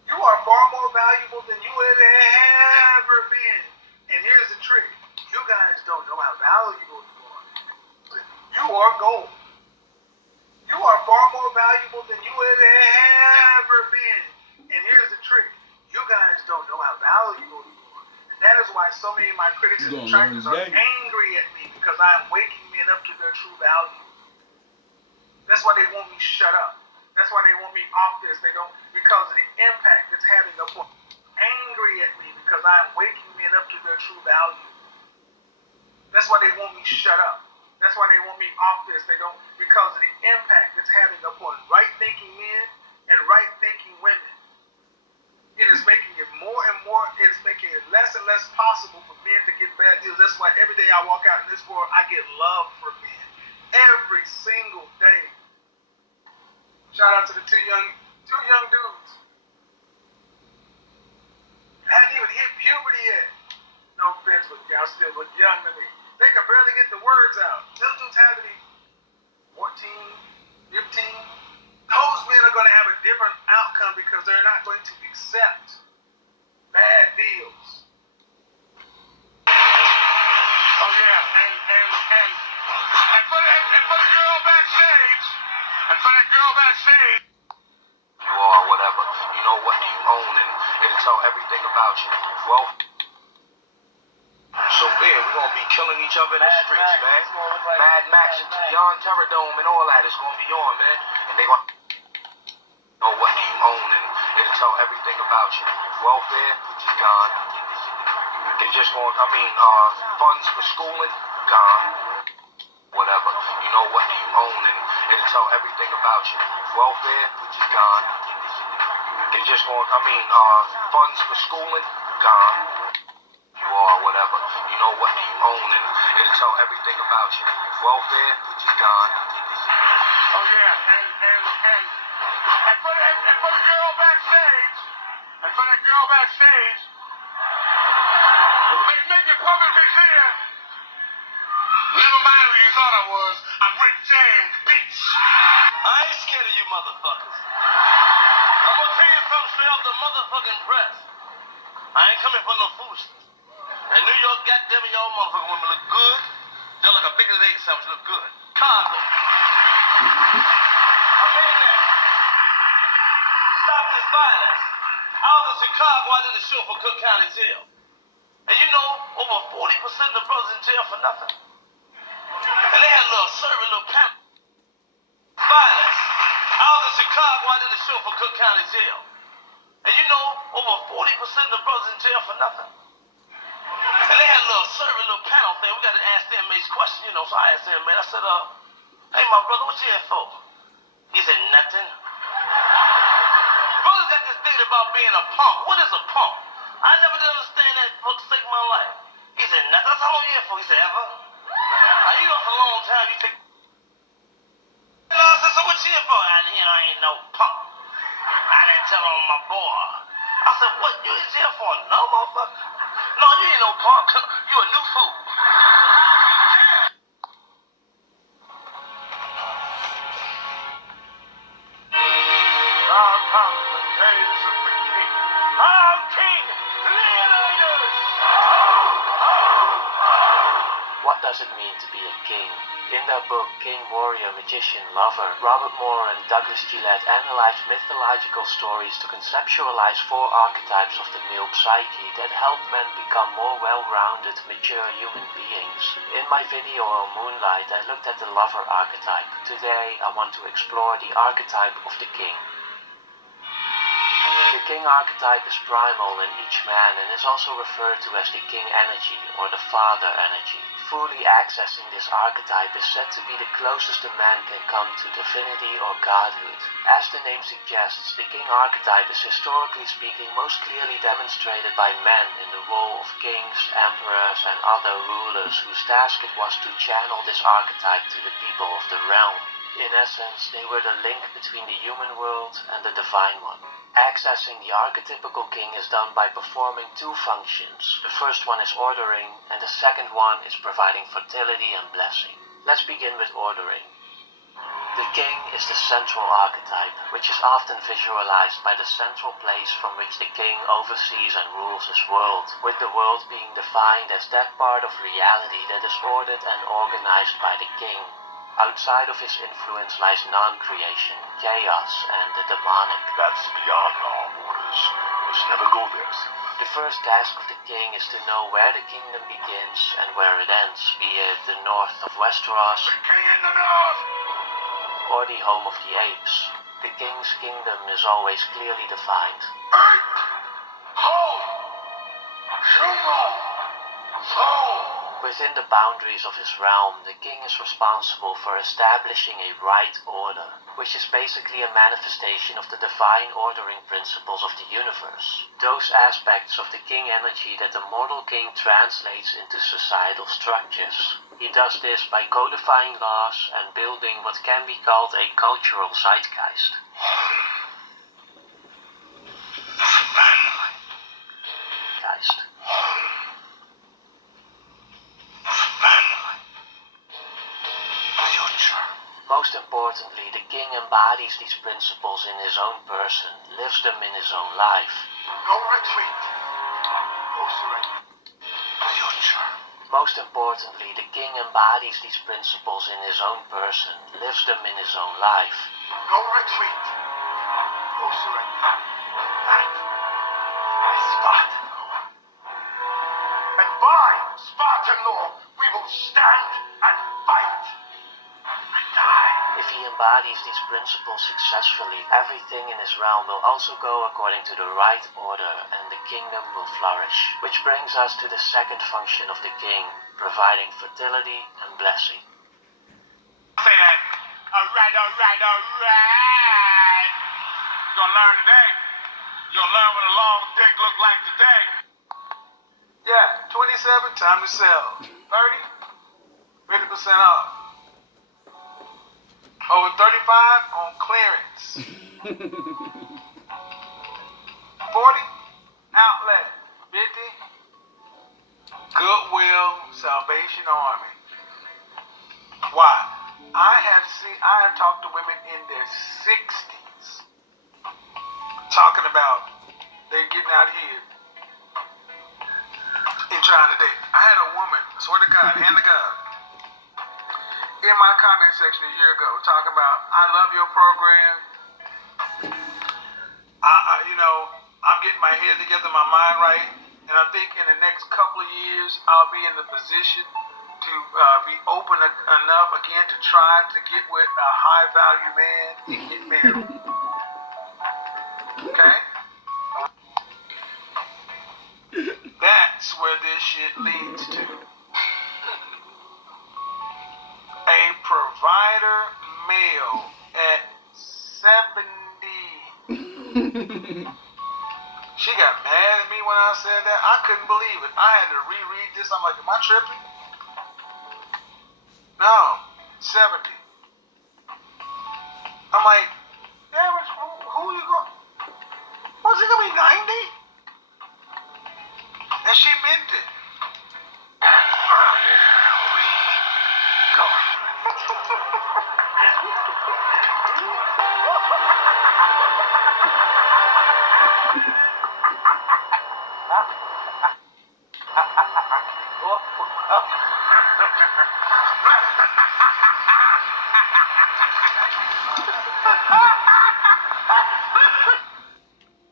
You are far more valuable than you have ever been. And here's the trick. You guys don't know how valuable you are. You are gold. You are far more valuable than you have ever been. And here's the trick. You guys don't know how valuable you are. And that is why so many of my critics and detractors are angry at me, because I am waking men up to their true value. That's why they want me shut up. That's why they want me off this. They don't, because of the impact it's having upon. Angry at me because I am waking men up to their true value. That's why they want me shut up. That's why they want me off this. They don't, because of the impact it's having upon right-thinking men and right-thinking women. It is making it more and more, it is making it less and less possible for men to get bad deals. That's why every day I walk out in this world, I get love from men. Every single day. Shout out to the two young dudes. I hadn't even hit puberty yet. No offense, but y'all still look young to me. They can barely get the words out. Those dudes have to be 14, 15. Those men are going to have a different outcome because they're not going to accept bad deals. Oh yeah, and for the girl backstage, You are whatever. You know what you own, and it'll tell everything about you. Well, So killing each other in the streets, man. Mad Max and Beyond Terror Dome and all that is gonna be on, man. And they gonna know what do you own, and it'll tell everything about you. Welfare, gone. They just gonna, funds for schooling, gone. Whatever. You know what do you own, and it'll tell everything about you. Welfare, gone. They just gonna, funds for schooling, gone. You are whatever. You know what do you own, and it'll tell everything about you. Welfare, gone. Oh yeah, and for the girl backstage, make it publicly clear. Never mind who you thought I was. I'm Rick James, bitch. I ain't scared of you motherfuckers. I'm gonna tell you something straight off the motherfucking press. I ain't coming for no foolishness. And New York, goddamn it, y'all motherfucking women look good. They're like a bacon and egg sandwich, look good. Chicago. I mean that. Stop this violence. I was in Chicago, I did a show for Cook County Jail. And you know, over 40% of the brothers in jail for nothing. And they had a little survey, little panel. Violence. I was in Chicago, I did a show for Cook County Jail. And you know, over 40% of the brothers in jail for nothing. And they had a little survey, little panel thing. We got to ask them mates questions, you know. So I asked them, man, I said, hey, my brother, what you here for? He said, nothing. Brothers got this thing about being a punk. What is a punk? I never did understand that for the sake of my life. He said, nothing. That's all I'm here for. He said, ever? Now, you know, for a long time, you take... And I said, so what you here for? I ain't no punk. I didn't tell on my boy. I said, what? You in jail for? No, motherfucker. No, you ain't no punk. You a new fool. Now comes the days of the king. Our king, Leonidas! What does it mean to be a king? In their book King, Warrior, Magician, Lover, Robert Moore and Douglas Gillette analyzed mythological stories to conceptualize 4 archetypes of the male psyche that help men become more well-rounded, mature human beings. In my video on Moonlight, I looked at the lover archetype. Today, I want to explore the archetype of the king. The king archetype is primal in each man and is also referred to as the king energy or the father energy. Fully accessing this archetype is said to be the closest a man can come to divinity or godhood. As the name suggests, the king archetype is historically speaking most clearly demonstrated by men in the role of kings, emperors and other rulers whose task it was to channel this archetype to the people of the realm. In essence, they were the link between the human world and the divine one. Accessing the archetypical king is done by performing 2 functions. The first one is ordering, and the second one is providing fertility and blessing. Let's begin with ordering. The king is the central archetype, which is often visualized by the central place from which the king oversees and rules his world, with the world being defined as that part of reality that is ordered and organized by the king. Outside of his influence lies non-creation, chaos, and the demonic. That's beyond our borders. Must never go there. The first task of the king is to know where the kingdom begins and where it ends, be it the north of Westeros, The king in the north! or the home of the apes. The king's kingdom is always clearly defined. Ape! Home! Shumo! Soul! Within the boundaries of his realm, the king is responsible for establishing a right order, which is basically a manifestation of the divine ordering principles of the universe. Those aspects of the king energy that the mortal king translates into societal structures. He does this by codifying laws and building what can be called a cultural zeitgeist. Most importantly, the king embodies these principles in his own person, lives them in his own life. No retreat. No surrender. Future. Most importantly, the king embodies these principles in his own person, lives them in his own life. No retreat. No surrender. That I spot. And by Spartan law, we will stand and fight and die. If he embodies these principles successfully, everything in his realm will also go according to the right order, and the kingdom will flourish. Which brings us to the second function of the king, providing fertility and blessing. Say that. Alright. You're gonna learn today. You'll learn what a long dick look like today. Yeah, 27, time to sell. 30, 50% off. Over 35 on clearance. 40, outlet. 50, Goodwill Salvation Army. Why? I have talked to women in their 60s talking about they're getting out here and trying to date. I had a woman, I swear to God, hand to God, in my comment section a year ago talking about, I love your program. I'm getting my head together, my mind right, and I think in the next couple of years I'll be in the position to be open enough again to try to get with a high value man and get married. Okay? That's where this shit leads to. A provider male at 70. She got mad at me when I said that. I couldn't believe it. I had to reread this. I'm like, am I tripping? No, 70. I'm like, yeah, who you going? Was it gonna be 90? And she meant it. And here we go.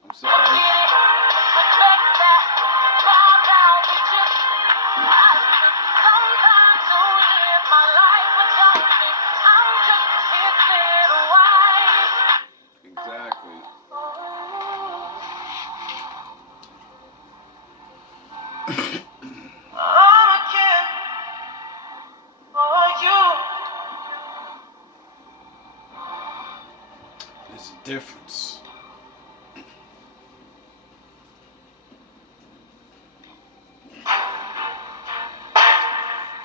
I'm sorry. Exactly. There's a difference.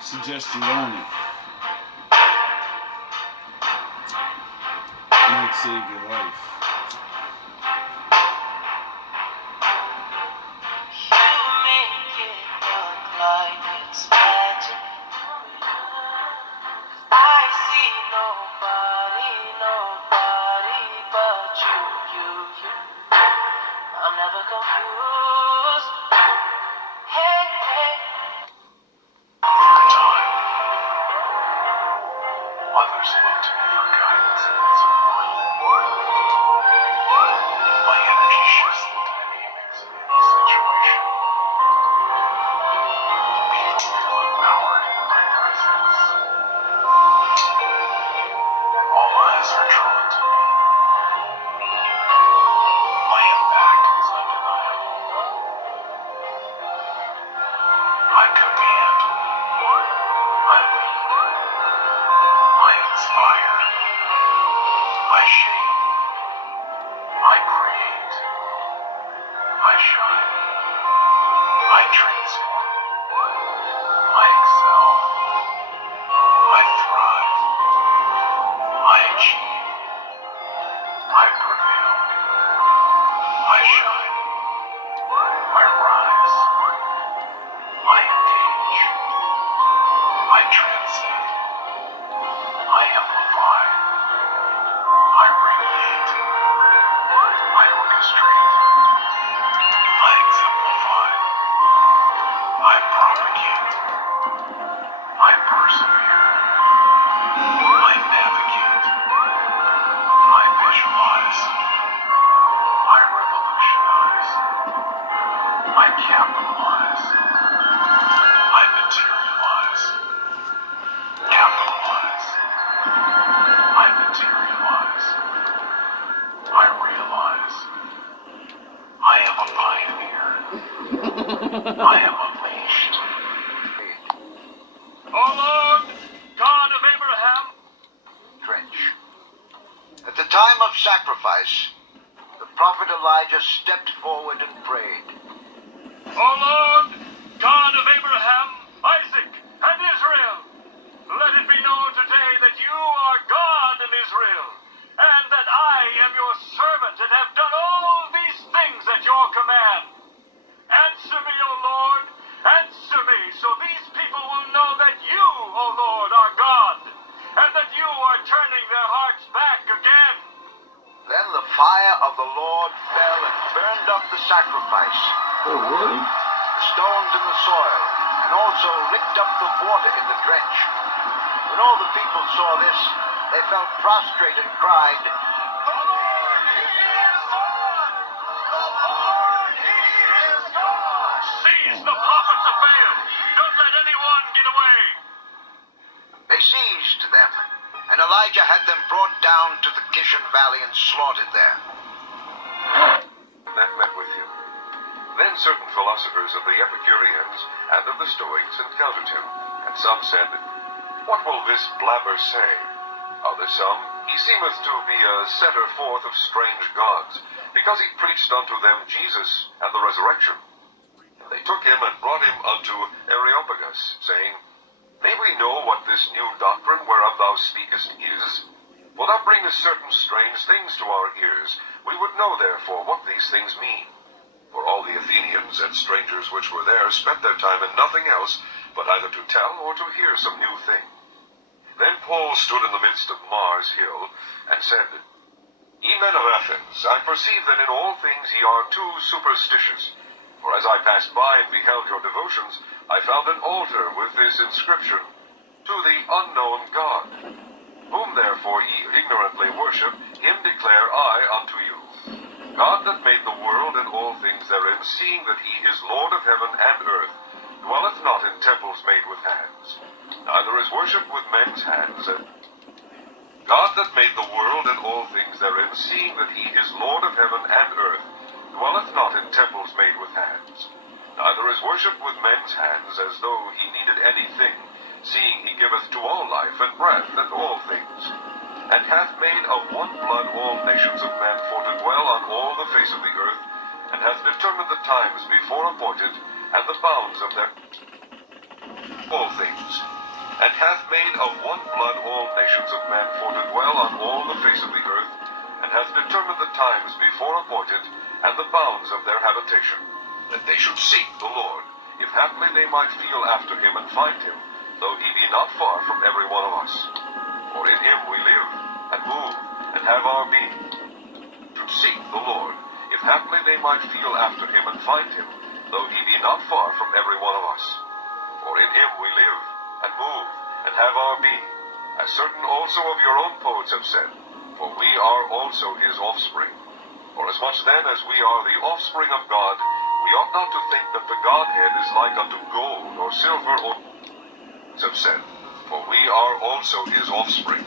Suggest you own it. Might save your life. Others look to me for guidance and support. My energy shifts the dynamics of any situation. People feel empowered in my presence. All eyes are drawn to me. My impact is undeniable. I command. I lead. I inspire. I shape. I create. I shine. I transform. I excel. I thrive. I achieve. I prevail. I shine. I rise. I engage. I transcend. I amplify. I radiate. I orchestrate. I exemplify. I I am unleashed. O Lord, God of Abraham, Trench. At the time of sacrifice, the prophet Elijah stepped forward and prayed. O Lord, God of Abraham, Isaac, and Israel, let it be known today that you are God in Israel, and that I am your servant and have done all these things at your command. Answer me, O Lord, answer me, so these people will know that you, O Lord, are God, and that you are turning their hearts back again. Then the fire of the Lord fell and burned up the sacrifice, Oh, really? the stones in the soil, and also licked up the water in the trench. When all the people saw this, they fell prostrate and cried, The Lord, He is God! The Lord, He is God! Seize the prophets of Baal. Don't let anyone get away. They seized them, and Elijah had them brought down to the Kishon Valley and slaughtered there. That met with him. Then certain philosophers of the Epicureans and of the Stoics encountered him, and some said, What will this blabber say? Other some, He seemeth to be a setter forth of strange gods, because he preached unto them Jesus and the resurrection. And they took him and brought him unto Areopagus, saying, May we know what this new doctrine whereof thou speakest is? For thou bringest certain strange things to our ears. We would know therefore what these things mean. For all the Athenians and strangers which were there spent their time in nothing else, but either to tell or to hear some new thing. Then Paul stood in the midst of Mars Hill, and said, Ye men of Athens, I perceive that in all things ye are too superstitious. For as I passed by and beheld your devotions, I found an altar with this inscription, To the unknown God. Whom therefore ye ignorantly worship, him declare I unto you. God that made the world and all things therein, seeing that he is Lord of heaven and earth, dwelleth not in temples made with hands, neither is worshipped with men's hands. God that made the world and all things therein, seeing that he is Lord of heaven and earth, dwelleth not in temples made with hands, neither is worshipped with men's hands, as though he needed anything, seeing he giveth to all life and breath and all things, and hath made of one blood all nations of men for to dwell on all the face of the earth, and hath determined the times before appointed, and the bounds of their all things, and hath made of one blood all nations of men for to dwell on all the face of the earth, and hath determined the times before appointed, and the bounds of their habitation, that they should seek the Lord, if haply they might feel after him and find him, though he be not far from every one of us. For in him we live, and move, and have our being. Should seek the Lord, if haply they might feel after him and find him, though he be not far from every one of us. For in him we live, and move, and have our being, as certain also of your own poets have said, for we are also his offspring. For as much then as we are the offspring of God, we ought not to think that the Godhead is like unto gold, or silver, or have said, for we are also his offspring.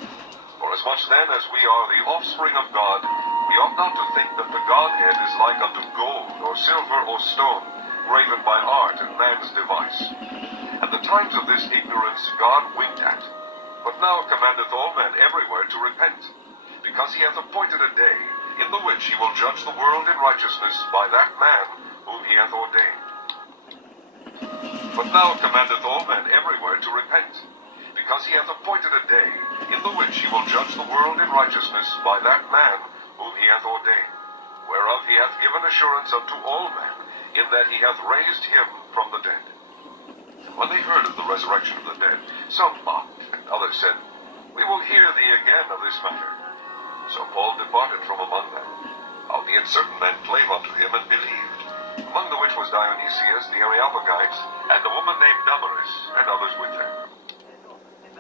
For as much then as we are the offspring of God, we ought not to think that the Godhead is like unto gold, or silver, or stone, graven by art and man's device. And the times of this ignorance God winked at, but now commandeth all men everywhere to repent, because he hath appointed a day, in the which he will judge the world in righteousness by that man whom he hath ordained. But now commandeth all men everywhere to repent, because he hath appointed a day, in the which he will judge the world in righteousness by that man whom he hath ordained, whereof he hath given assurance unto all men, in that he hath raised him from the dead. And when they heard of the resurrection of the dead, some mocked, and others said, We will hear thee again of this matter. So Paul departed from among them, howbeit certain men clave unto him and believed, among the which was Dionysius the Areopagite, and a woman named Damaris, and others with them.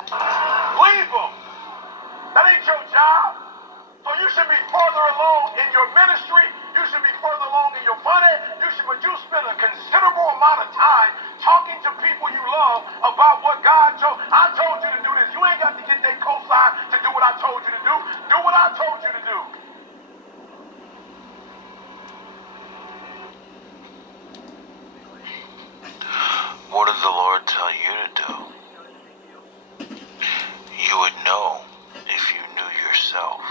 Leave them. That ain't your job. So you should be further along in your ministry. You should be further along in your money. But you spend a considerable amount of time talking to people you love about what God told. I told you to do this. You ain't got to get that cosign to do what I told you to do. Do what I told you to do. did the Lord tell you to do? You would know if you knew yourself.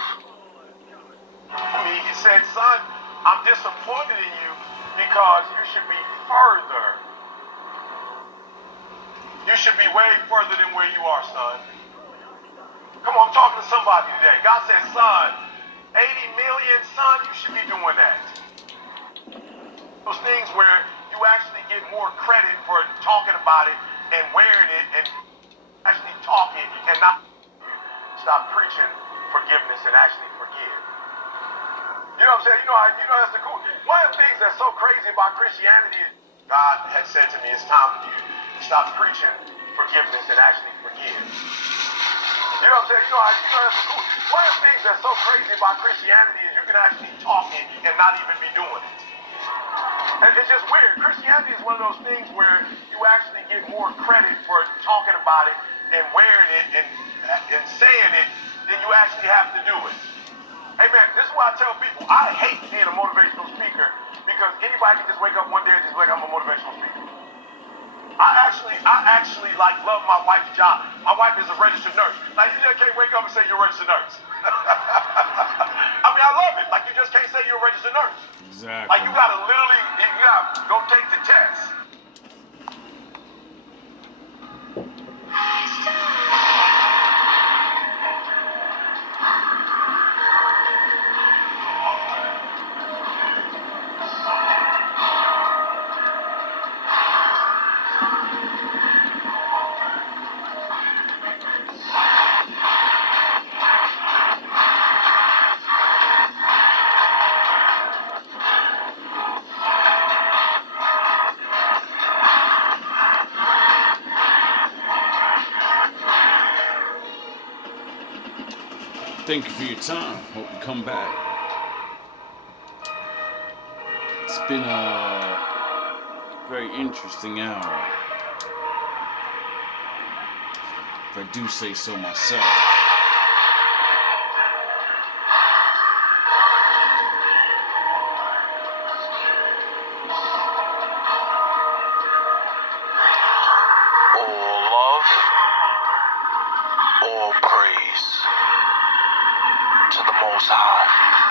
I mean, he said, son, I'm disappointed in you because you should be further. You should be way further than where you are, son. Come on, I'm talking to somebody today. God says, son, 80 million, son, you should be doing that. Those things where you actually get more credit for talking about it and wearing it and actually talking and not stop preaching forgiveness and actually forgive. You know what I'm saying? You know that's the cool. One of the things that's so crazy about Christianity is God had said to me, it's time for you to stop preaching forgiveness and actually forgive. You know what I'm saying? You know that's the cool. One of the things that's so crazy about Christianity is you can actually talk it and not even be doing it. And it's just weird. Christianity is one of those things where you actually get more credit for talking about it and wearing it and saying it than you actually have to do it. Hey man, this is why I tell people, I hate being a motivational speaker because anybody can just wake up one day and just be like, I'm a motivational speaker. I actually like love my wife's job. My wife is a registered nurse. Now you just can't wake up and say you're a registered nurse. I mean, I love it. Like you just can't say you're a registered nurse. Exactly. Like you gotta go take the test. Thank you for your time. Hope you come back. It's been a very interesting hour, if I do say so myself. All love, all praise to the Most High.